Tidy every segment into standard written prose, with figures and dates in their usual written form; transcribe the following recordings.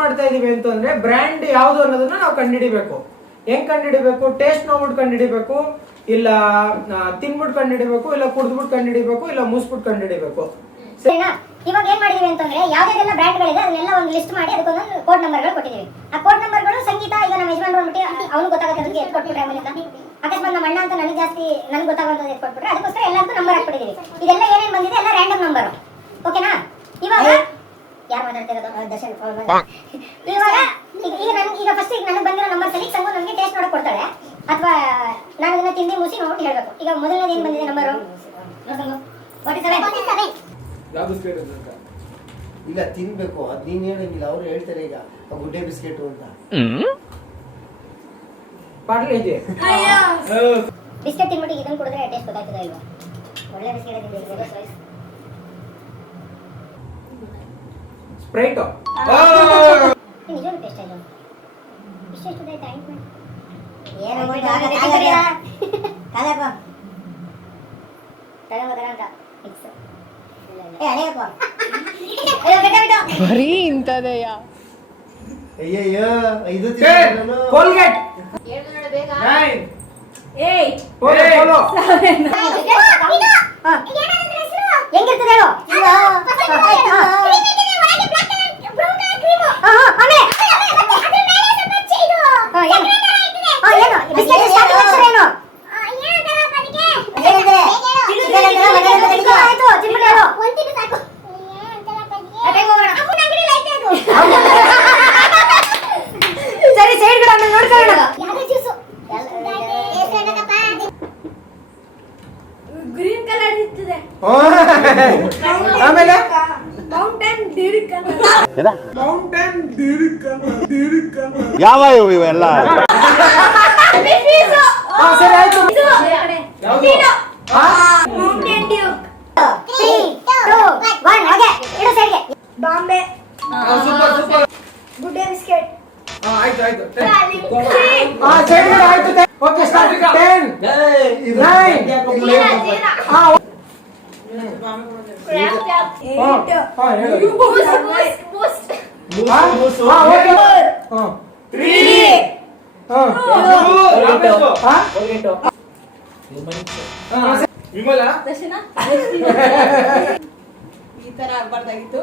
ಮಾಡ್ತಾ ಇದೀವಿ ಅಂತಂದ್ರೆ ಬ್ರ್ಯಾಂಡ್ ಯಾವ್ದು ಅನ್ನೋದನ್ನ ನಾವು ಕಂಡುಹಿಡಿಬೇಕು. ಹೆಂಗ್ ಕಂಡುಹಿಡಿಬೇಕು? ಟೇಸ್ಟ್ ನೋಡ್ಬಿಟ್ಟು ಕಂಡುಹಿಡಿಬೇಕು, ಇಲ್ಲ ತಿನ್ಬಿಟ್ಟು ಕಂಡುಹಿಡಿಬೇಕು, ಇಲ್ಲ ಕುಡ್ದ್ಬಿಟ್ಟು ಕಂಡುಹಿಡಿಬೇಕು, ಇಲ್ಲ ಮುಸ್ಬಿಟ್ಟು ಕಂಡುಹಿಡಿಬೇಕು. ಇವಾಗ ಏನ್ ಮಾಡಿದೀವಿ ಅಂತಂದ್ರೆ ಯಾವ್ಯಾವೆಲ್ಲ ಬ್ರ್ಯಾಂಡ್ಗಳಿದೆ ಅದನ್ನೆಲ್ಲ ಒಂದು ಲಿಸ್ಟ್ ಮಾಡಿ ಅದಕ್ಕೊಂದೊಂದು ಕೋಡ್ ನಂಬರ್ಗಳು ಕೊಟ್ಟಿದ್ದೀವಿ. ಆ ಕೋಡ್ ನಂಬರ್ಗಳು ಸಂಗೀತ ಈಗ ನಮ್ಮ ಯಜಮಾನ್ರು ಅಂದ್ಬಿಟ್ಟು ಅವ್ನು ಗೊತ್ತಾಗುತ್ತೆ ಅದಕ್ಕೆ ಎತ್ತು ಕೊಟ್ಬಿಟ್ರೆ ಆಮೇಲೆ ಅಕಸ್ಮಾತ್ ನಮ್ಮ ಅಣ್ಣ ಅಂತ ನನಗೆ ಜಾಸ್ತಿ ನನ್ಗೆ ಗೊತ್ತಾಗೋದು ಎತ್ತು ಕೊಟ್ಬಿಟ್ರೆ ಅದಕ್ಕೋಸ್ಕರ ಎಲ್ಲರಿಗೂ ನಂಬರ್ ಹಾಕ್ಬಿಟ್ಟಿದ್ದೀವಿ. ಇದೆಲ್ಲ ಏನೇನು ಬಂದಿದೆ ಎಲ್ಲ ರ್ಯಾಂಡಮ್ ನಂಬರ್. ಓಕೆನಾ? ಇವಾಗ ಯಾರು ಮಾತಾಡ್ತಿರೋದು? ದರ್ಶನ್. ಇವಾಗ ಈಗ ಫಸ್ಟ್ ಈಗ ನನಗೆ ಬಂದಿರೋ ನಂಬರ್ಸ್ ಅಲ್ಲಿ ಸಂಗು ನಮಗೆ ಟೇಸ್ಟ್ ನೋಡಕ್ ಕೊಡ್ತಾಳೆ ಅಥವಾ ನಾನು ಅದನ್ನ ತಿಂಡಿ ಮುಸಿ ನೋಡ್ಬಿಟ್ಟು ಹೇಳ್ಬೇಕು. ಈಗ ಮೊದಲನೇದು ಏನು ಬಂದಿದೆ ನಂಬರು? 47. ಇಲ್ಲ ತಿನ್ಬೇಕು, ಅದ್ ನೀನ್ ಹೇಳಂಗಿಲ್ಲ, ಅವ್ರು ಹೇಳ್ತಾರೆ ಈಗ ಗುಡ್ಡೆ ಬಿಸ್ಕೆಟ್ ಅಂತ. ಬಿಸ್ಕೆಟ್ ತಿನ್ಬಿಟ್ಟು ಇದನ್ನ ಕುಡಿದ್ರೆ ಟೇಸ್ಟ್ ಗೊತ್ತಾಗ್ತದೆ ಇಲ್ವಾ? ಒಳ್ಳೆ ಬಿಸ್ಕೆಟ್ ತಿಂದಿದ್ದೀವಿ. ಸ್ಪ್ರೈಟ್ ನಿಜವಾಗ್ಲೂ ಟೇಸ್ಟ್ ಆಯ್ತು. ಇಷ್ಟು ಆಯ್ತು ಆಯ್ತು ಬರೀ ಇಂಥದೆಯ. ಅಯ್ಯಯ್ಯೋ ಇದು ಕೋಲ್ಗೇಟ್. 9 8 ಪೋಲೋ. ಹೆಂಗಿರ್ತದೆ ಹೇಳು? ಸರಿ ಸೈಡ್ಗಳು ಆಮೇಲೆ ನೋಡ್ಕೊಳ್ಳೋಣ. ಗ್ರೀನ್ ಕಲರ್ ಇರ್ತದೆ ಆಮೇಲೆ ಮೌಂಟೇನ್ ಡ್ಯೂ ಕಲರ್. ಯಾವ ಇವೆಲ್ಲ? ಸರಿ ಆಯ್ತು. Mountain Dew. 3 2 1 ಓಕೆ ಇಡು ಸೈಡ್ಗೆ. Bombay. Super. Good day biscuit. ಆಯ್ತು ಆಯ್ತು. ಸರಿ ಆಯ್ತು. Okay start. 10 9 ವಿಮಲ ಈ ತರ ಆಗ್ಬಾರ್ದಾಗಿತ್ತು.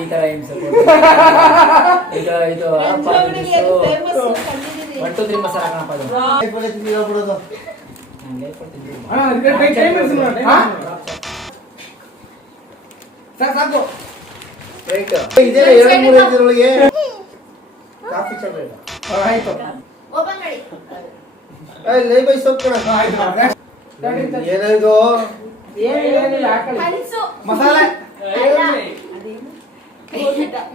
ಈ ತರ ಇದು 1 2 3 ಮಸಾಲ ಕಣಪ್ಪ ಅದು. ಸಾಕು. ಇದೇ 2 3 ಇದರೊಳಗೆ ಕಾಫಿ ಚಂದ ಇಲ್ಲ. ಆಯ್ತು. ಓಪನ್ ಮಾಡಿ. ಲೈ ಬೈ ಸೊಪ್ಪು ಕಣ. ಏನಿದು? ಏನಿಲ್ಲ ಹಾಕಲಿ. ಹಲಸು ಮಸಾಲೆ.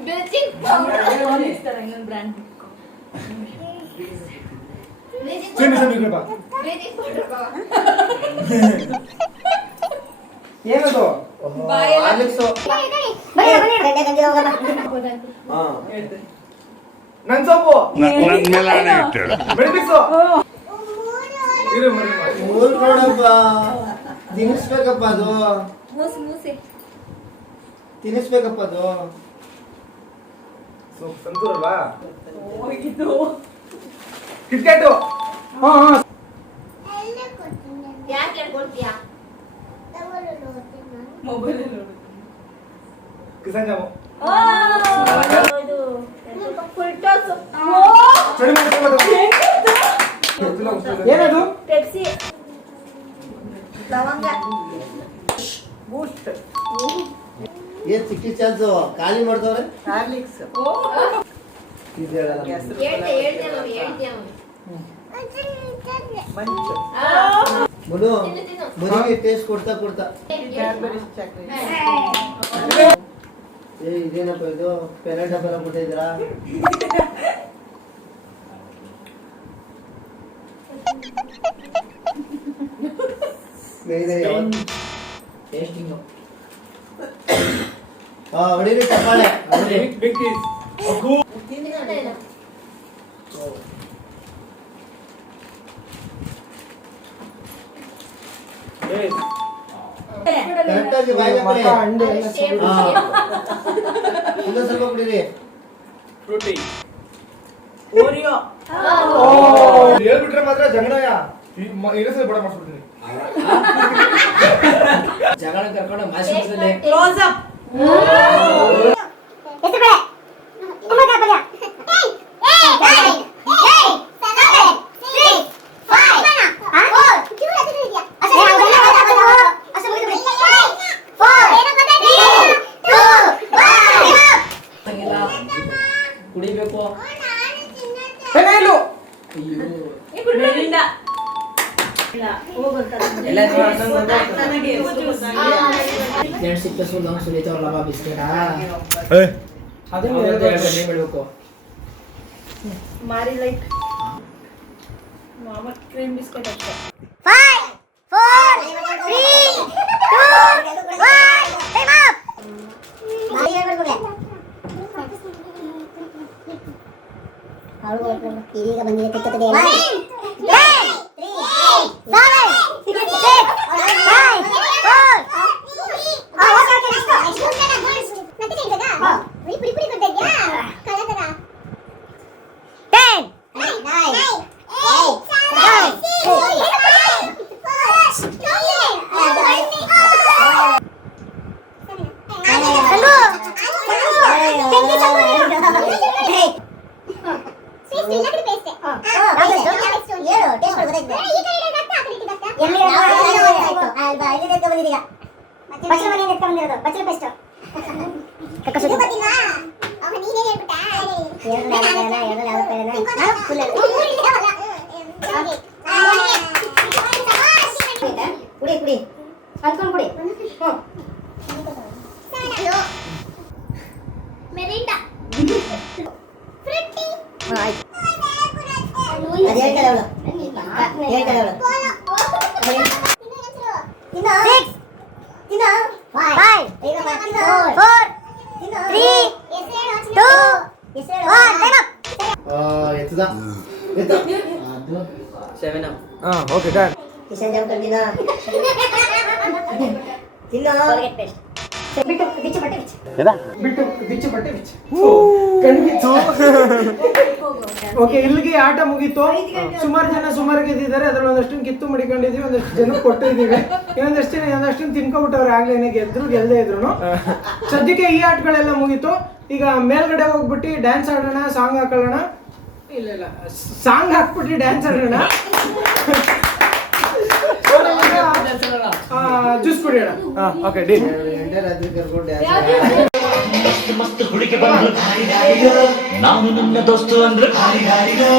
ಬ್ಲೀಚಿಂಗ್ ಪೌಡರ್ ಇಸ್ತಾರೆ ಇನ್ನೊಂದು ಬ್ರ್ಯಾಂಡ್. ಬ್ಲೀಚಿಂಗ್ ಪೌಡರ್ ಬಾ. ಏನದು? ಆಲಿಕ್ಸು. ನನ್ ಸೊಪ್ಪು. ನನ್ನ ಮೇಲೆ ಇಟ್ಟು ಬೆಳಬಿಸು. ಇರು ಮೂರು ನೋಡಪ್ಪ, ತಿನ್ನಿಸ್ಬೇಕಪ್ಪ ಅದು. ಮೂಸೆ ತಿನ್ನಿಸ್ಬೇಕಪ್ಪ ಅದು. ಸಂತೂರ್ ಅಲ್ವಾ? ಹೋಗಿದ್ದು. ಕಿಟ್ಕೆಟು. ಹಾ ಹಾ. ಯಾಕೆ ಹೇಳ್ಕೊಳ್ತೀಯಾ? ಮೊಬೈಲ್ ನೋಡು. ಕಿಸನ್ ಜಾಮು. ಇದು ಫುಲ್ ಟಾಸ್. ಏನದು? ಪೆಪ್ಸಿ. ಲವಂಗ. ಬೂಸ್ಟ್. ಏನ್ ಚಿಕ್ಕಿ ಚಾನ್ಸು ಖಾಲಿ ಮಾಡ್ತವ್ರೆ. ಹಾರ್ಲಿಕ್ಸ್. ಇದು ಹೇಳಲ್ಲ. ಮನು ಮನಿಗೆ ಟೇಸ್ಟ್ ಕೊಡ್ತಾ ಕೊಡ್ತಾ ಏ ಇದೇನಪ್ಪ ಇದು ಪೆರೆಂಟ್ ಡಬ್ಬ ಕೊಟ್ಟಿದ್ದೀರಾ? ಟೇಸ್ಟಿಂಗ್. ಹೊಡೀರಿ ಚಪ್ಪಾಳೆ. ಕರೆಕ್ಟಾಗಿ ಬಾಯಿಗೆ ಹಾಕೊಳ್ಳಿ. ಇನ್ನೊಂದ್ ಸ್ವಲ್ಪ ಕುಡೀರಿ. ಫ್ರೂಟಿ. ಓರಿಯೋ. ಹೇಳ್ಬಿಟ್ರೆ ಮಾತ್ರ ಜಗಳಯ ಇನ್ನೊಂದ್ಸಲ ಬಡ ಮಾಡ್ಬಿಡ್ತೀನಿ. ಜಗಳ ಕರ್ಕೊಂಡು ಮಾಸ್ಟರ್ಸಲ್ಲಿ ಕ್ಲೋಸ್ ಅಪ್. ಹೆಸರು ಬೇಳೆ ಕುಂಬಳಕಾಯಿ ಪಲ್ಯ 8 ಕುಡಿಬೇಕು. ಫೆನೈಲು. ಮೆರಿಂಡಾ. ಎಲ್ಲ ನನಗೆ ಫ್ರೆಂಡ್ಸ್ ಸಿಕ್ಕ ಸುಳ್ಳು ಸುಳಿತಾವಲ್ಲ ಬಿಸ್ಕೆಟಾ ಅದನ್ನ ಅದನ್ನ ಬಿಡ್ಬೇಕು. ಮಾರಿ ಲೈಟ್ ಮಾಮ ಕ್ರೀಮ್ ಬಿಸ್ಕೆಟ್ ಅಷ್ಟೇ. 5 4 3 2 1 ಟೈಮ್ ಅಪ್. ಬಾಯಿ ಹೇಳ್ಬಿಡ್ಬೋದೆ. ಇದೀಗ ಬಂದಿದೆ ಕೆಟ್ಟದೇ. 9 10 7 6 5 4 ಕುಡಿ ಕುಡಿ ಅಂದ್ಕೊಂಡು ಕುಡಿ. ಮೆರಿಂಡಾ. ಆಯ್ತು ಅದು ಹೇಳ್ತಾಳೆ ಅವಳು. ಹೇಳ್ತಾಳೆ ಅವಳು. ಇನ್ನು 6 ಇನ್ನು 5 4 3 2 1 ಟೈಮ್ ಅಪ್. ಎತ್ತದ ಎತ್ತ. ಅದು 7 up. Okay done. Kishan jump ತಿನ್ನ ತಿನ್ನು. ಕೋಲ್ಗೇಟ್ ಪೇಸ್ಟ್ ಬಿಟ್ಟು ಬಿಚ್ಚು ಬಟ್ಟೆ ಬಿಚ್ಚು. ಬಿಟ್ಟು ಬಿಚ್ಚು ಬಟ್ಟೆ ಬಿಚ್ಚು. ಕಣ್ಬಿಚ್ಚು. ಓಕೆ, ಇಲ್ಲಿಗೆ ಆಟ ಮುಗೀತು. ಸುಮಾರು ಗೆದ್ದಿದ್ದಾರೆ. ಅದ್ರಲ್ಲಿ ಒಂದಷ್ಟು ಕಿತ್ತು ಮಡಿಕೊಂಡಿದೀವಿ, ಒಂದಷ್ಟು ಜನ ಕೊಟ್ಟಿದ್ದೀವಿ. ಇನ್ನೊಂದಷ್ಟು ತಿನ್ಕೊಬಿಟ್ಟವ್ರು ಆಗ್ಲೇನೆ ಗೆಲ್ದೇ ಇದ್ರು. ಸದ್ಯಕ್ಕೆ ಈ ಆಟಗಳೆಲ್ಲ ಮುಗೀತು. ಈಗ ಮೇಲ್ಗಡೆ ಹೋಗ್ಬಿಟ್ಟು ಡ್ಯಾನ್ಸ್ ಆಡೋಣ, ಸಾಂಗ್ ಹಾಕೊಳ್ಳೋಣ. ಇಲ್ಲ ಸಾಂಗ್ ಹಾಕ್ಬಿಟ್ಟು ಡ್ಯಾನ್ಸ್ ಆಡೋಣ. ಜ್ಯೂಸ್ ಕುಡಿಯೋಣ. Okay deal. ಎಂಟೇ ರಾತ್ರಿ ಕರ್ಕೊಂಡು ಡ್ಯಾನ್ಸ್ ಮಸ್ತ್ ಹುಡುಗಿ ಬಂದ್ರು ಧಾರಿ ಧಾರಿಯೋ, ನಾನು ನನ್ನ ದೋಸ್ತು ಅಂದ್ರೆ ಭಾರಿ ಧಾರಿಯೋ,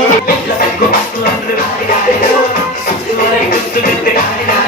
ಮಸ್ತು ಅಂದ್ರೆ ಭಾರಿ ಧಾರಿಯೋ, ಸುತ್ತುವರೆ ಗುತ್ತು ಬಿಟ್ಟು ಧಾರಿ ಧಾರಿಯೋ.